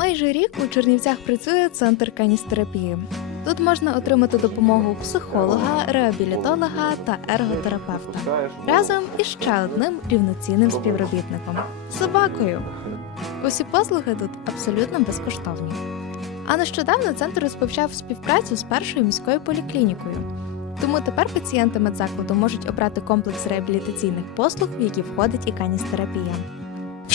Майже рік у Чернівцях працює центр каністерапії. Тут можна отримати допомогу психолога, реабілітолога та ерготерапевта разом із ще одним рівноцінним співробітником собакою. Усі послуги тут абсолютно безкоштовні. А нещодавно центр розпочав співпрацю з першою міською поліклінікою. Тому тепер пацієнти медзакладу можуть обрати комплекс реабілітаційних послуг, в які входить і каністерапія.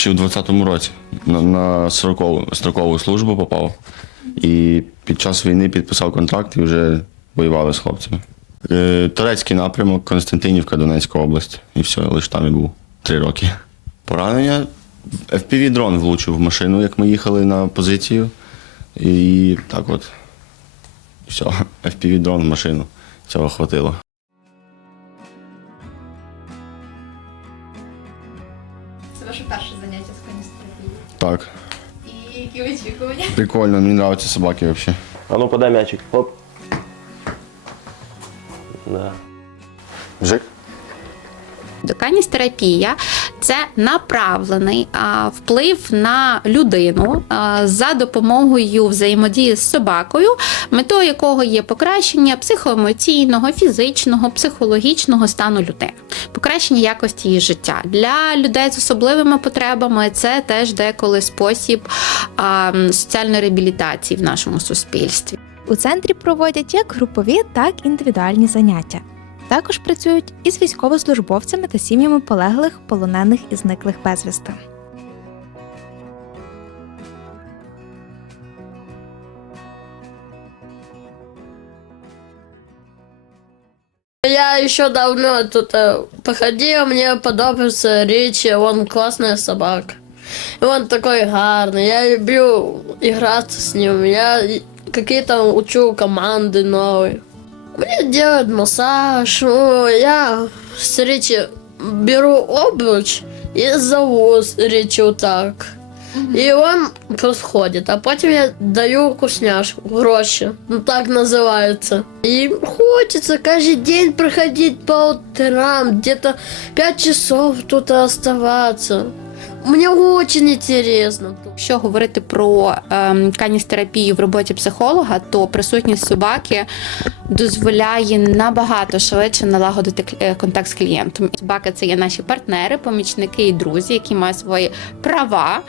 Ще в 20-му році на, на строкову, строкову службу попав. І під час війни підписав контракт і вже воювали з хлопцями. Е, Турецький напрямок, Константинівка, Донецька область. І все, лише там і був три роки. Поранення. FPV-дрон влучив в машину, як ми їхали на позицію. І так от. Все, FPV-дрон в машину. Цього хватило. Так, І які очікування? прикольно, мені подобаються собаки взагалі. А ну подай мячик. Оп. Да. Жик? Каністерапія це направлений вплив на людину за допомогою взаємодії з собакою, метою якого є покращення психоемоційного, фізичного, психологічного стану людини, покращення якості її життя. Для людей з особливими потребами це теж деколи спосіб соціальної реабілітації в нашому суспільстві. У центрі проводять як групові, так і індивідуальні заняття. Також працюють із військовослужбовцями та сім'ями полеглих, полонених і зниклих безвісти. Я еще давно тут э, походил, мне подобается Ричи, он классная собака. И он такой гарный, я люблю играться с ним, я и- какие-то учу команды новые. Мне делают массаж, я с Ричи беру обруч и зову с Ричи вот так. І он підходить, а потім я даю вкусняшку, гроші, ну так називається. І хочеться кожен день приходити по утрам, где-то 5 часов тут оставаться. Мне дуже цікаво. Якщо говорити про ем, каністерапію в роботі психолога, то присутність собаки дозволяє набагато швидше налагодити е, контакт з клієнтом. Собаки це є наші партнери, помічники і друзі, які мають свої права.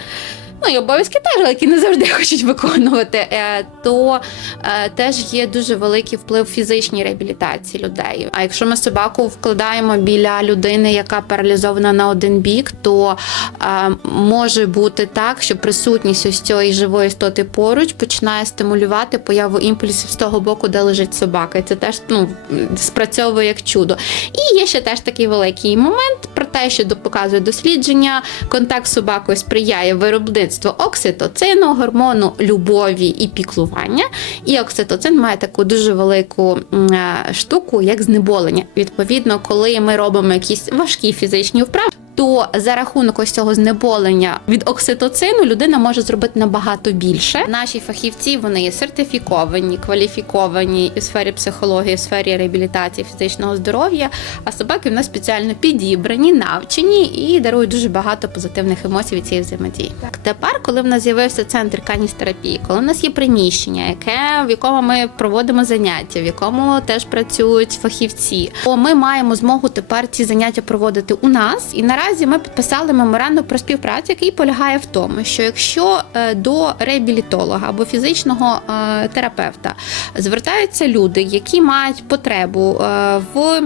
Ну і обов'язки теж, але які не завжди хочуть виконувати, Е, то е, теж є дуже великий вплив фізичній реабілітації людей. А якщо ми собаку вкладаємо біля людини, яка паралізована на один бік, то е, може бути так, що присутність ось цієї живої істоти поруч починає стимулювати появу імпульсів з того боку, де лежить собака. І це теж ну, спрацьовує як чудо. І є ще теж такий великий момент про те, що показує дослідження. Контакт з собакою сприяє виробництву окситоцину, гормону любові і піклування. І окситоцин має таку дуже велику е, штуку, як знеболення. Відповідно, коли ми робимо якісь важкі фізичні вправи. То за рахунок ось цього знеболення від окситоцину людина може зробити набагато більше. Наші фахівці вони є сертифіковані, кваліфіковані і в сфері психології, і в сфері реабілітації фізичного здоров'я. А собаки в нас спеціально підібрані, навчені і дарують дуже багато позитивних емоцій від цієї взаємодії. Так тепер, коли в нас з'явився центр каністерапії, коли в нас є приміщення, яке в якому ми проводимо заняття, в якому теж працюють фахівці, то ми маємо змогу тепер ці заняття проводити у нас. І наразі ми підписали меморандум про співпрацю, який полягає в тому, що якщо е, до реабілітолога або фізичного е, терапевта звертаються люди, які мають потребу е, в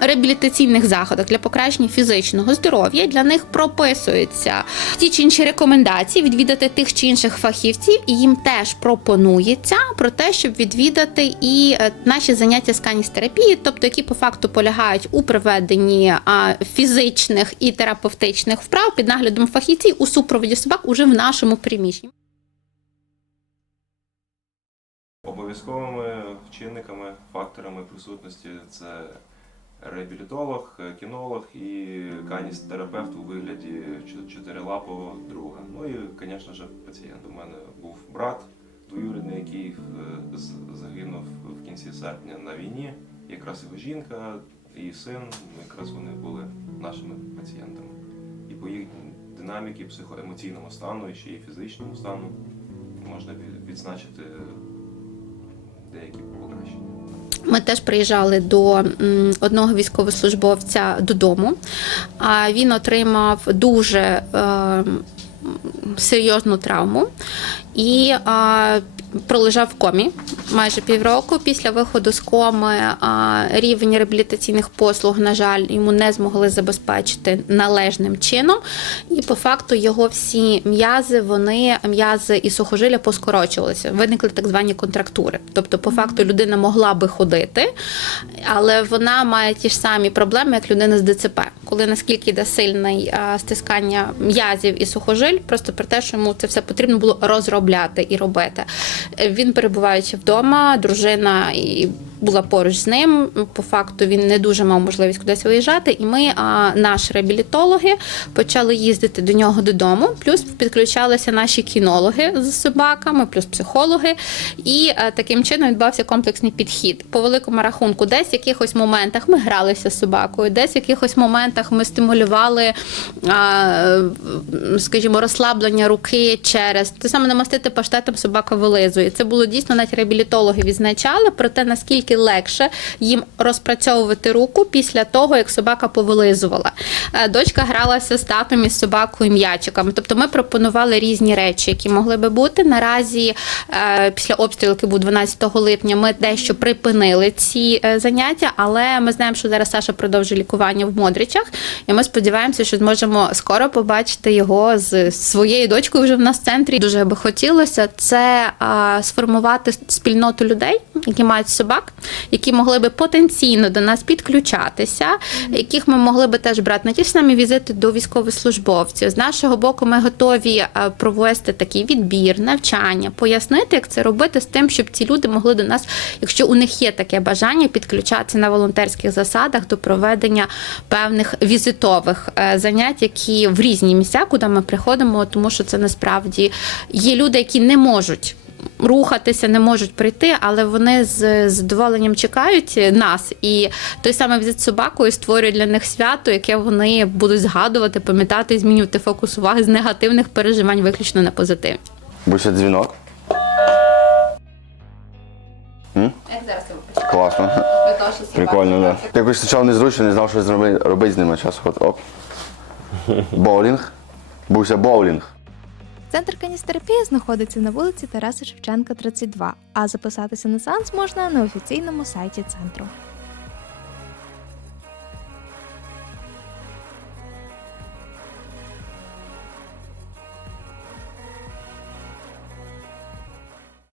реабілітаційних заходах для покращення фізичного здоров'я. Для них прописуються ті чи інші рекомендації відвідати тих чи інших фахівців, і їм теж пропонується про те, щоб відвідати і е, наші заняття з каністерапії, тобто які по факту полягають у проведенні фізичних і терапевтичних вправ під наглядом фахівців у супроводі собак уже в нашому приміщенні. Обов'язковими чинниками, факторами присутності це реабілітолог, кінолог і каніс-терапевт у вигляді чотирилапого друга. Ну і, звісно ж, пацієнт. У мене був брат двоюрідний, який е, загинув в кінці серпня на війні. Якраз його жінка і син, якраз вони були нашими пацієнтами. І по їх динаміки, психоемоційному стану і ще й фізичному стану можна відзначити деякі покращення. Ми теж приїжджали до одного військовослужбовця додому. А він отримав дуже е, серйозну травму і е, пролежав в комі майже півроку. Після виходу з коми рівень реабілітаційних послуг, на жаль, йому не змогли забезпечити належним чином. І по факту його всі м'язи, вони м'язи і сухожилля поскорочувалися. Виникли так звані контрактури. Тобто, по факту, людина могла би ходити, але вона має ті ж самі проблеми, як людина з ДЦП. Коли наскільки йде сильне стискання м'язів і сухожиль, просто про те, що йому це все потрібно було розробляти і робити. Він перебуваючи вдома, дружина і була поруч з ним. По факту він не дуже мав можливість кудись виїжджати. І ми, а, наші реабілітологи, почали їздити до нього додому. Плюс підключалися наші кінологи з собаками, плюс психологи. І е, таким чином відбувався комплексний підхід. По великому рахунку, десь в якихось моментах ми гралися з собакою, десь в якихось моментах ми стимулювали, а, скажімо, розслаблення руки через те саме намастити паштетом собака вилизує. Це було дійсно навіть реабілітологи відзначали про те, наскільки легше їм розпрацьовувати руку після того, як собака повилизувала. Е, Дочка гралася з татом і з собакою м'ячиками. Тобто ми пропонували різні речі, які могли би бути. Наразі е, після обстрілу, який був 12 липня, ми дещо припинили ці е, заняття, але ми знаємо, що зараз Саша продовжує лікування в Модричах, і ми сподіваємося, що зможемо скоро побачити його з своєю дочкою вже в нас в центрі. Дуже би хотілося це сформувати спільноту людей, які мають собак, які могли би потенційно до нас підключатися, яких ми могли би теж брати на ті ж самі візити до військовослужбовців. З нашого боку, ми готові е, провести такий відбір, навчання, пояснити, як це робити з тим, щоб ці люди могли до нас, якщо у них є таке бажання, підключатися на волонтерських засадах до проведення певних візитових е, занять, які в різні місця, куди ми приходимо, тому що це насправді є люди, які не можуть. Рухатися не можуть прийти, але вони з задоволенням чекають нас. І той самий візит з собакою створює для них свято, яке вони будуть згадувати, пам'ятати, змінювати фокус уваги з негативних переживань виключно на позитивні. Буся дзвінок. Як зараз Класно. Прикольно, да. Якось спочатку незручно, не знав, що робити з ними час. От, оп. Боулінг. Буся боулінг. Центр каністерапії знаходиться на вулиці Тараса Шевченка, 32, а записатися на сеанс можна на офіційному сайті центру.